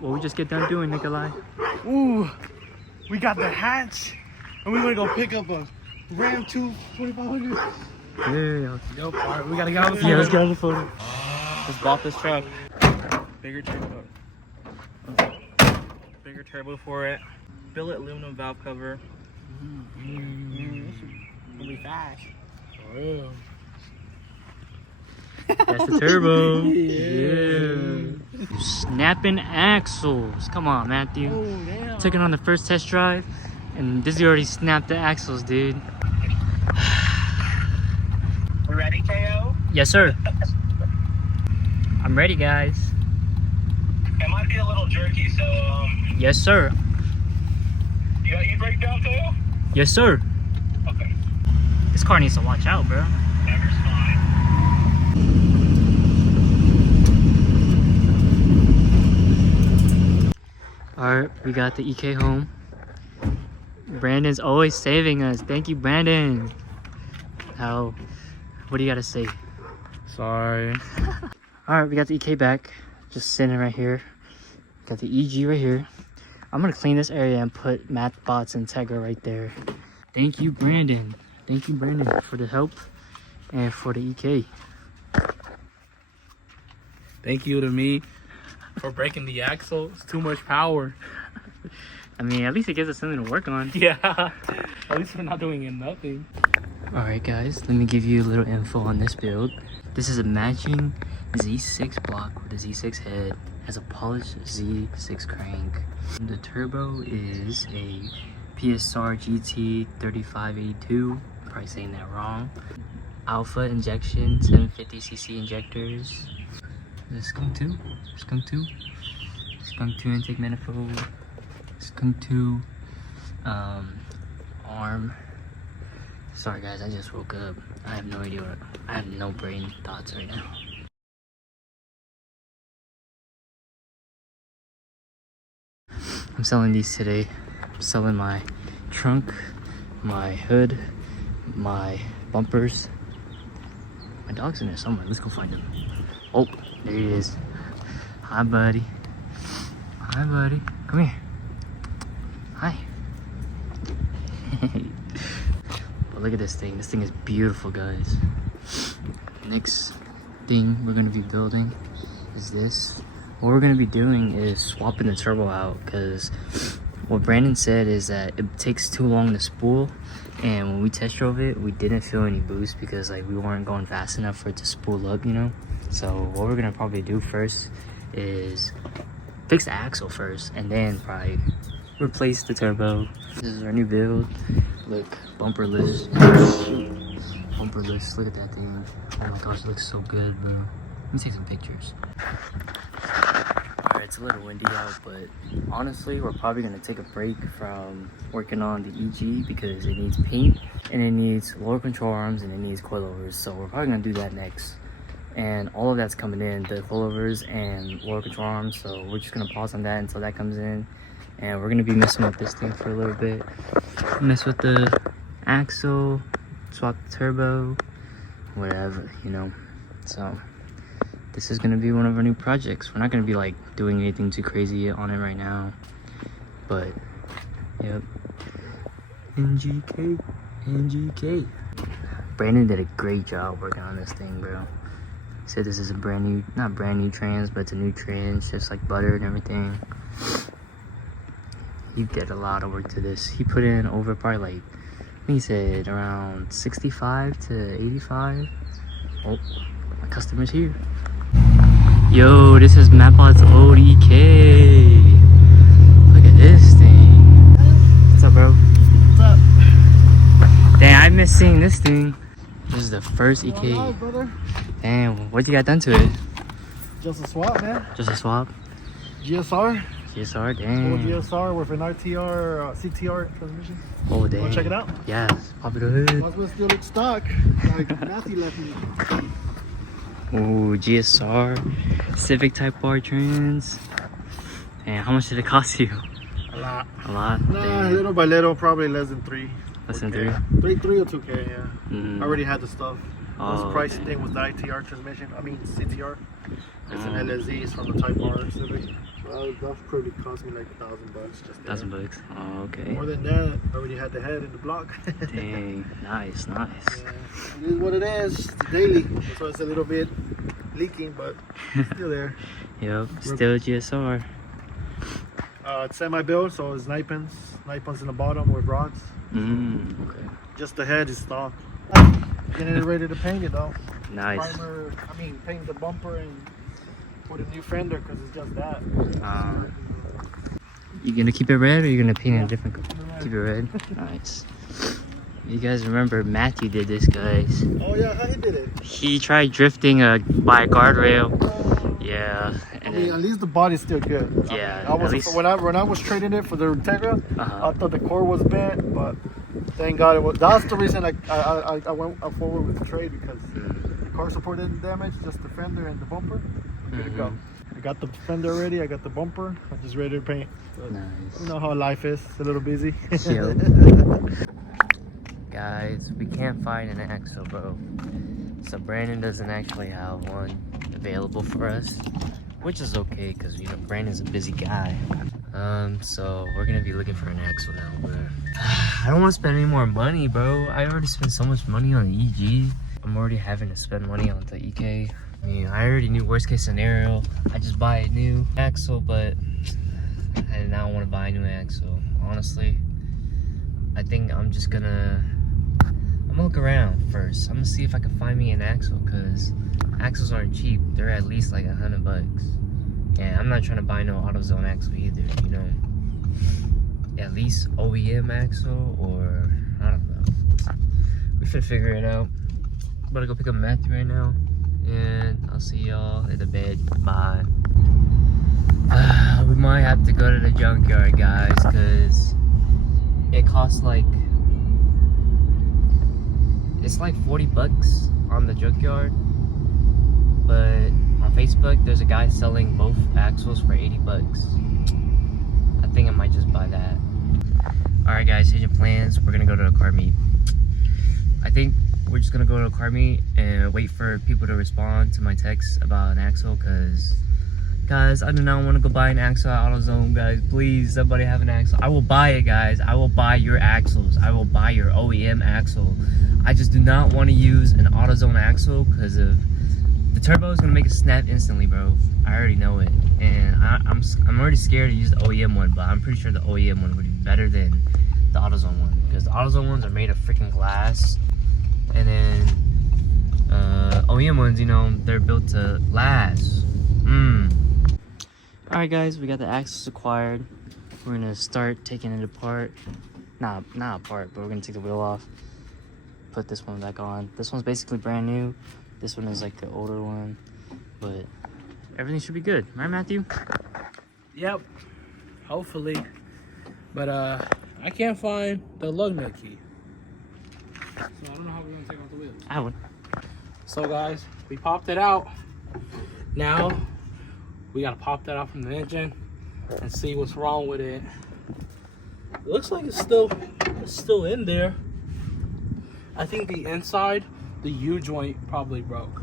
What we just get done doing, Nikolai? Ooh, we got the hatch, and we're gonna go pick up a Ram 2500. Yeah. Yo, alright, we gotta get on the Yeah, let's get on the photo. Just bought this truck. Bigger turbo. Bigger turbo for it. Billet aluminum valve cover. This will be fast. For real. That's the turbo. Yeah. Snapping axles. Come on, Matthew. Oh, damn. Took it on the first test drive, and Dizzy already snapped the axles, dude. Ready, KO? Yes, sir. I'm ready, guys. It might be a little jerky, so Yes, sir. you got e-brake down, KO? Yes, sir. Okay. This car needs to watch out, bro. Never's fine. Alright, we got the EK home. Brandon's always saving us. Thank you, Brandon. How? What do you gotta say? Sorry. Alright, we got the EK back. Just sitting right here. Got the EG right here. I'm gonna clean this area and put Mathbots and Integra right there. Thank you, Brandon. Thank you, Brandon, for the help and for the EK. Thank you to me for breaking the axle. It's too much power. I mean, at least it gives us something to work on. Yeah. At least we're not doing it nothing. Alright guys, let me give you a little info on this build. This is a matching Z6 block with a Z6 head. Has a polished Z6 crank. The turbo is a PSR GT 3582. Probably saying that wrong. Alpha injection, 750cc injectors. The skunk 2, skunk 2, skunk 2 intake manifold, skunk 2 arm. Sorry guys, I just woke up. I have no idea I have no brain thoughts right now. I'm selling these today. I'm selling my trunk, my hood, my bumpers. My dog's in there somewhere. Let's go find him. Oh, there he is. Hi, buddy. Hi, buddy. Come here. Hi. But look at this thing. This thing is beautiful, guys. Next thing we're going to be building is this. What we're going to be doing is swapping the turbo out, because what Brandon said is that it takes too long to spool, and when we test drove it, we didn't feel any boost because like we weren't going fast enough for it to spool up, you know. So what we're gonna probably do first is fix the axle first, and then probably replace the turbo. This is our new build. Look, bumperless. Bumperless. Look at that thing. Oh my gosh, it looks so good, bro. Let me take some pictures. Alright, it's a little windy out, but honestly, we're probably gonna take a break from working on the EG because it needs paint, and it needs lower control arms, and it needs coilovers. So we're probably gonna do that next. And all of that's coming in, the coilovers and lower control arms. So we're just gonna pause on that until that comes in. And we're gonna be messing with this thing for a little bit. Mess with the axle, swap the turbo, whatever, you know. So this is gonna be one of our new projects. We're not gonna be like doing anything too crazy on it right now, but yep. NGK. Brandon did a great job working on this thing, bro. He said this is a brand new, not brand new trans, but it's a new trans, just like butter and everything. He did a lot of work to this. He put in over probably like, I think he said around 65 to 85. Oh, my customer's here. Yo, this is Mapbot's old EK. Look at this thing. What's up, bro? What's up? Dang, I miss seeing this thing. This is the first EK. Hello, brother. Damn, what you got done to it? Just a swap, man. Just a swap? GSR. GSR, damn. Old GSR with an RTR, CTR transmission. Oh, damn. Wanna check it out? Yes, pop it ahead. Must well still look stock. Like Matthew left me. Ooh, GSR, Civic Type R trans. And how much did it cost you? A lot. A lot? Nah, Damn. little by little, probably less than 3. Less than 3 or 2K, yeah. Mm. I already had the stuff. Oh, This pricing thing was the ITR transmission. I mean CTR. It's an LSZ. It's from the Type R Civic. So That probably cost me like $1,000 just there. $1,000. Oh, okay. More than that, I already had the head in the block. Dang, nice, nice. Yeah, it is what it is. It's daily. That's why it's a little bit leaking, but it's still there. Yep, still GSR. It's semi-built, so it's 9 pins in the bottom with rods. Okay. Just the head is stock. Getting it ready to paint it though. Nice. Paint the bumper and put a new fender because it's just that. You gonna keep it red or you gonna paint it a different color? Keep it red. Nice. You guys remember Matthew did this, guys. Oh yeah, how he did it? He tried drifting by a guardrail. Yeah. And at least the body's still good. Yeah. I was when I was trading it for the Integra, I thought the core was bent, but thank God it was. That's the reason I went forward with the trade, because the car support didn't damage, just the fender and the bumper. Good to go. I got the fender ready. I got the bumper. I'm just ready to paint. So, nice. You know how life is. It's a little busy. Guys, we can't find an axle, bro. So Brandon doesn't actually have one available for us, which is okay because, you know, Brandon's a busy guy. So we're gonna be looking for an axle now, but I don't want to spend any more money, bro. I already spent so much money on the EG. I'm already having to spend money on the EK. I mean, I already knew worst case scenario, I just buy a new axle, but I did not want to buy a new axle. Honestly, I think I'm gonna look around first. I'm gonna see if I can find me an axle, because axles aren't cheap. They're at least like $100. And I'm not trying to buy no AutoZone axle either, you know. At least OEM axle, or I don't know. We should figure it out. I'm about to go pick up Matthew right now, and I'll see y'all in the bed. Bye. We might have to go to the junkyard, guys, because it costs like, it's like $40 on the junkyard, but on Facebook there's a guy selling both axles for $80. I think I might just buy that. Alright guys, here's your plans. We're gonna go to a car meet. I think we're just gonna go to a car meet and wait for people to respond to my text about an axle, because guys, I do not want to go buy an axle at AutoZone, guys. Please, somebody have an axle. I will buy it, guys. I will buy your axles. I will buy your OEM axle. I just do not want to use an AutoZone axle because of the turbo is gonna make it snap instantly, bro. I already know it, and I'm already scared to use the OEM one, but I'm pretty sure the OEM one would be better than the AutoZone one, because the AutoZone ones are made of freaking glass, and then OEM ones, you know, they're built to last. Alright guys, we got the axles acquired. We're gonna start taking it apart. Not apart, but we're gonna take the wheel off. Put this one back on. This one's basically brand new. This one is like the older one. But everything should be good. Right, Matthew? Yep. Hopefully. But I can't find the lug nut key. So I don't know how we're gonna take out the wheels. I would. So guys, we popped it out. Now we gotta pop that out from the engine and see what's wrong with it. It looks like it's still in there. I think the inside, the U-joint probably broke.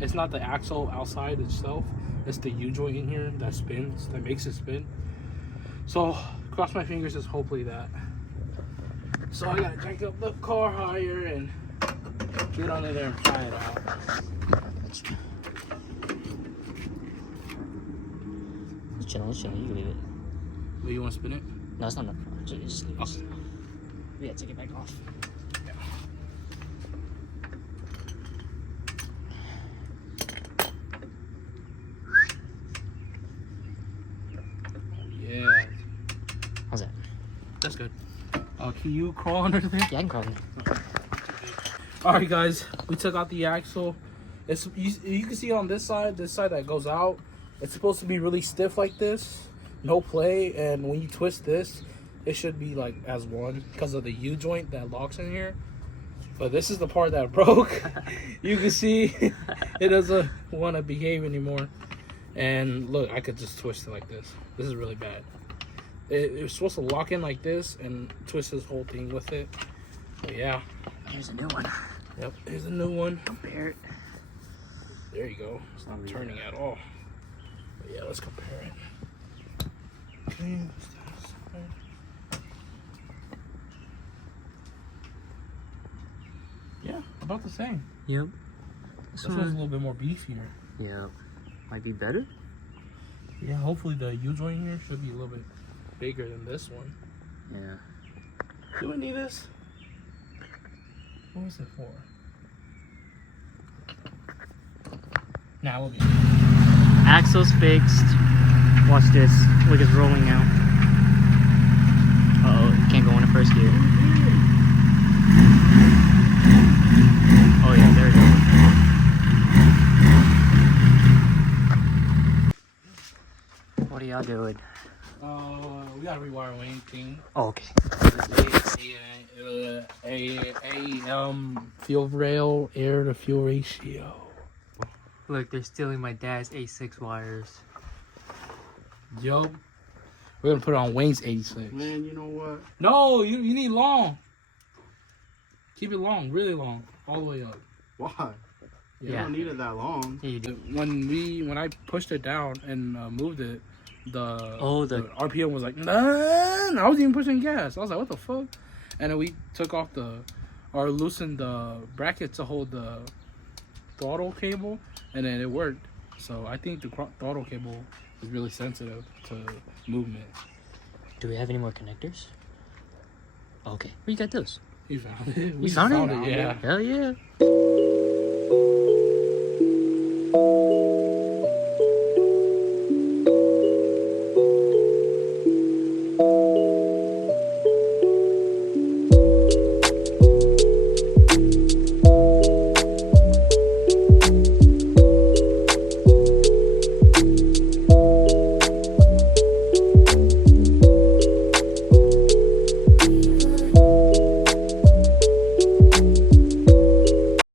It's not the axle outside itself, it's the U-joint in here that spins, that makes it spin. So cross my fingers, is hopefully that. So I gotta jack up the car higher and get under there and try it out. Let's chill, you can leave it. Wait, you wanna spin it? No, it's not enough. Just leave it. Okay. Yeah, take it back off. Yeah. How's that? That's good. Can you crawl under there? Yeah, I can crawl in. Alright guys, we took out the axle. It's you can see on this side that goes out, it's supposed to be really stiff like this, no play, and when you twist this, it should be like as one because of the U-joint that locks in here. But this is the part that broke. You can see it doesn't want to behave anymore. And look, I could just twist it like this. This is really bad. It's supposed to lock in like this and twist this whole thing with it. But yeah. Here's a new one. Yep, here's a new one. Compare it. There you go. It's not turning at all. But yeah, let's compare it. same. Yeah, about the same. Yep. This one's a little bit more beefier. Yeah. Might be better. Yeah, hopefully the U-joint here should be a little bit bigger than this one. Yeah. Do we need this? What was it for? Nah, we'll be. Axle's fixed. Watch this. Look, it's rolling now. Uh-oh, it can't go in the first gear. Oh yeah, there we go. What are y'all doing? We gotta rewire anything. Oh, okay. Fuel rail, air to fuel ratio. Look, they're stealing my dad's A6 wires. Yo, we're gonna put it on Wayne's 86. Man, you know what? No, you need long. Keep it long, really long, all the way up. Why? You Yeah. don't need it that long. Yeah, you do. When I pushed it down and moved it, the RPM was like, nah, I wasn't even pushing gas. I was like, what the fuck? And then we took off loosened the bracket to hold the throttle cable, and then it worked. So I think the throttle cable is really sensitive to movement. Do we have any more connectors? Okay. Where you got those? You found it. You found it? Yeah. Hell yeah.